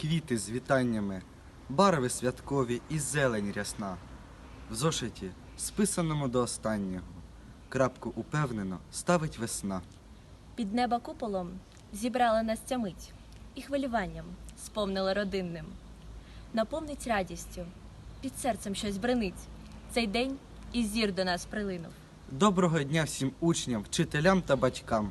Квіти з вітаннями, барви святкові і зелень рясна. В зошиті, списаному до останнього, крапку упевнено ставить весна. Під неба куполом зібрала нас ця мить і хвилюванням сповнила родинним. Наповнить радістю, під серцем щось бренить. Цей день і зір до нас прилинув. Доброго дня всім учням, вчителям та батькам.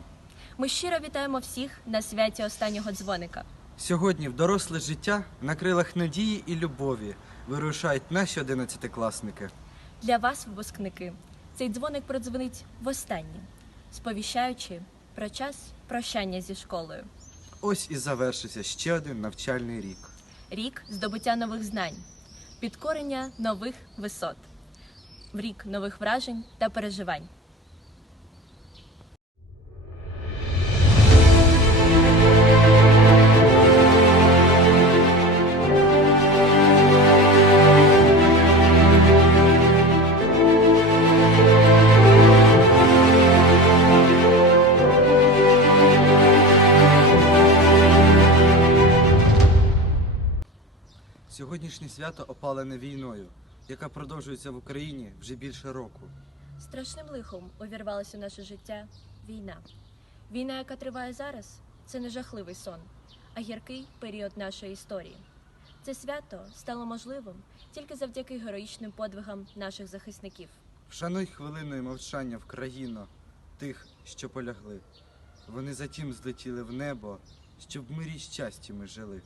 Ми щиро вітаємо всіх на святі останнього дзвоника. Сьогодні в доросле життя на крилах надії і любові вирушають наші одинадцятикласники. Для вас, випускники, цей дзвоник продзвонить востаннє, сповіщаючи про час прощання зі школою. Ось і завершився ще один навчальний рік. Рік здобуття нових знань, підкорення нових висот, в рік нових вражень та переживань. Сьогоднішнє свято опалене війною, яка продовжується в Україні вже більше року. Страшним лихом увірвалася в наше життя війна. Війна, яка триває зараз, це не жахливий сон, а гіркий період нашої історії. Це свято стало можливим тільки завдяки героїчним подвигам наших захисників. Вшануй хвилиною мовчання в країну тих, що полягли. Вони затім злетіли в небо, щоб в мирі щасті ми жили.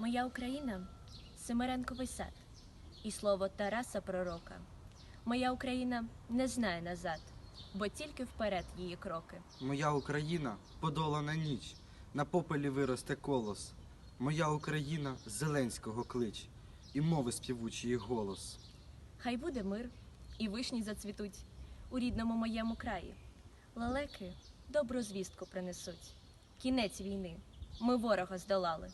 Моя Україна Семеренковий сад, і слово Тараса Пророка. Моя Україна не знає назад, бо тільки вперед її кроки. Моя Україна подолана ніч, на попелі виросте колос. Моя Україна Зеленського клич, і мови співучий голос. Хай буде мир, і вишні зацвітуть у рідному моєму краї. Лелеки добру звістку принесуть. Кінець війни. Ми ворога здолали.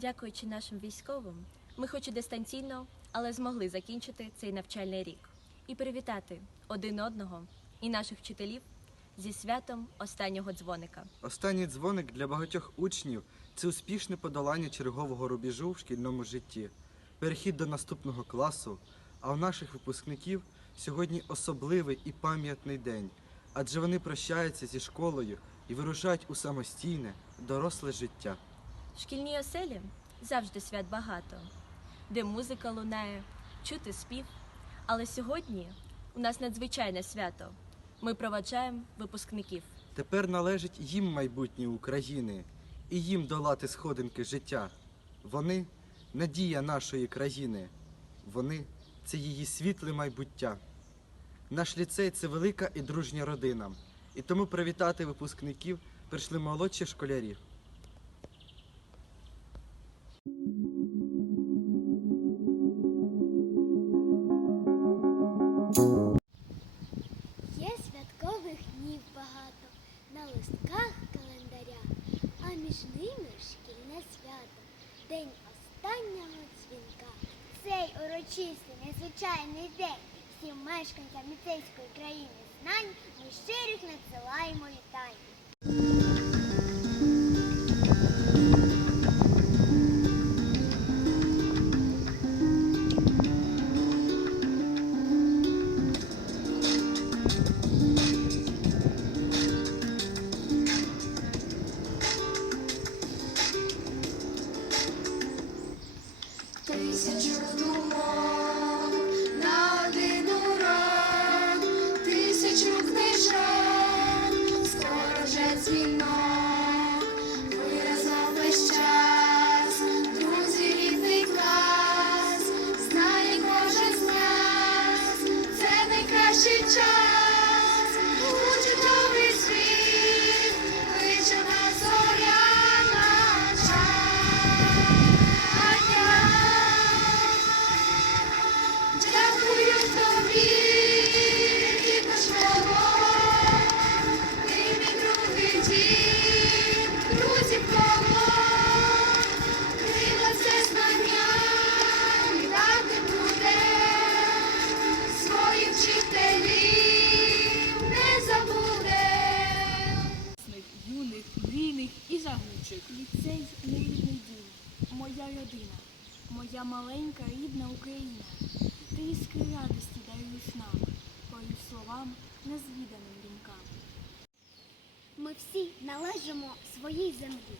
Дякуючи нашим військовим, ми хоч і дистанційно, але змогли закінчити цей навчальний рік і привітати один одного і наших вчителів зі святом останнього дзвоника. Останній дзвоник для багатьох учнів це успішне подолання чергового рубежу в шкільному житті, перехід до наступного класу. А у наших випускників сьогодні особливий і пам'ятний день, адже вони прощаються зі школою і вирушають у самостійне, доросле життя. В шкільній оселі завжди свят багато, де музика лунає, чути спів. Але сьогодні у нас надзвичайне свято. Ми проваджаємо випускників. Тепер належить їм майбутнє України і їм долати сходинки життя. Вони надія нашої країни. Вони це її світле майбуття. Наш ліцей це велика і дружня родина. І тому привітати випускників прийшли молодші школярі. Урочистий незвичайний день всім мешканцям міцейської країни знань ми щирих надсилаємо вітань. Моя маленька рідна Україна, ти іскри радості даруєш нам, твоїм словам, незвіданим думкам. Ми всі належимо своїй землі,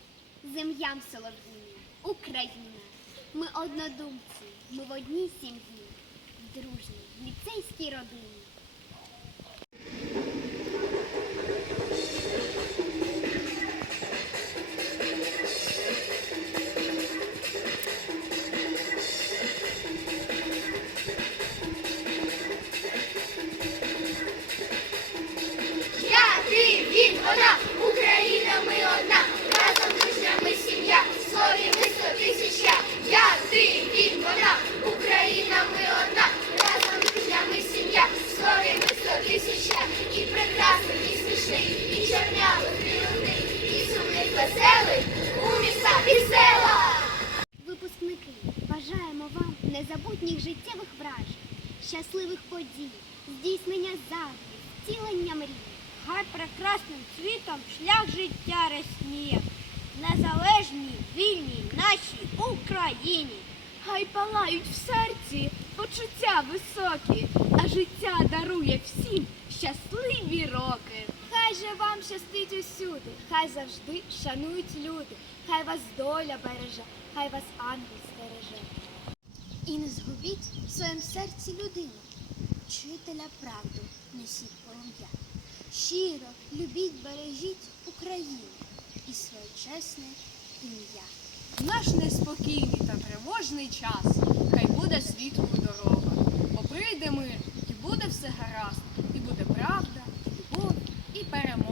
зем'ям солов'їнім, Україна. Ми однодумці, ми в одній сім'ї, в дружній, ліцейській родині. Незабутніх життєвих вражень, щасливих подій, здійснення завжди, втілення мрій. Хай прекрасним світом шлях життя рясніє, незалежній, вільній нашій Україні. Хай палають в серці почуття високі, а життя дарує всім щасливі роки. Хай же вам щастить усюди, хай завжди шанують люди, хай вас доля береже, хай вас ангел стереже. І не згубіть в своєму серці людину, вчителя правду несіть полум'я. Щиро любіть, бережіть Україну і своє чесне ім'я. В наш неспокійний та тривожний час хай буде світло дорога. Бо прийде мир, і буде все гаразд, і буде правда, і любов, і перемога.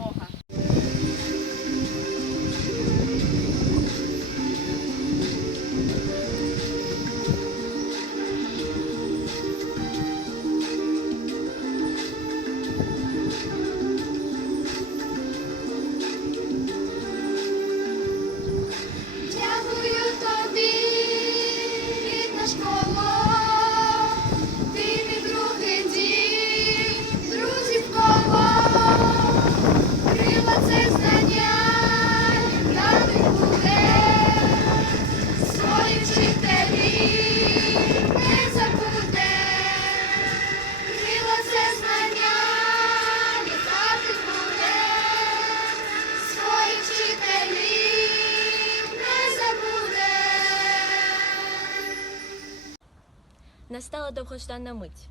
Довгождана мить.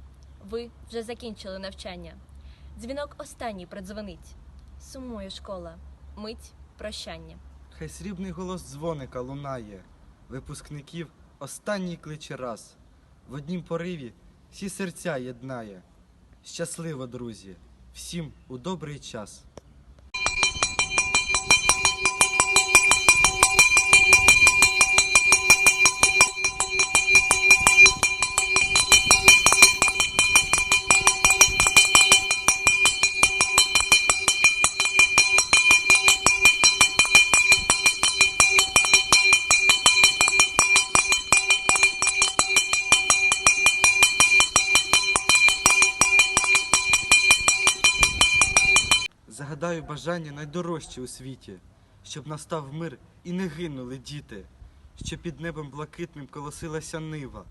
Ви вже закінчили навчання. Дзвінок останній продзвонить. Сумує школа. Мить прощання. Хай срібний голос дзвоника лунає, випускників останній кличе раз. В однім пориві всі серця єднає. Щасливо, друзі, всім у добрий час. Загадаю бажання найдорожче у світі, щоб настав мир і не гинули діти, щоб під небом блакитним колосилася нива,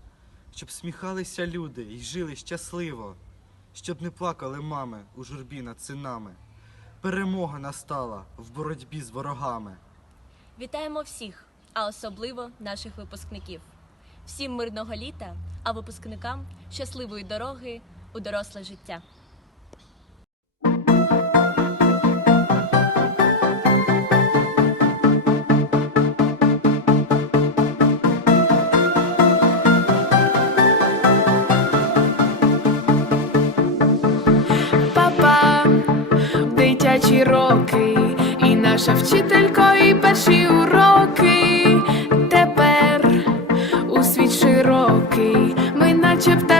щоб сміхалися люди і жили щасливо, щоб не плакали мами у журбі над синами. Перемога настала в боротьбі з ворогами. Вітаємо всіх, а особливо наших випускників. Всім мирного літа, а випускникам щасливої дороги у доросле життя. Дитячі роки, і наша вчителько, і перші уроки. Тепер у світ широкий, ми наче розлетим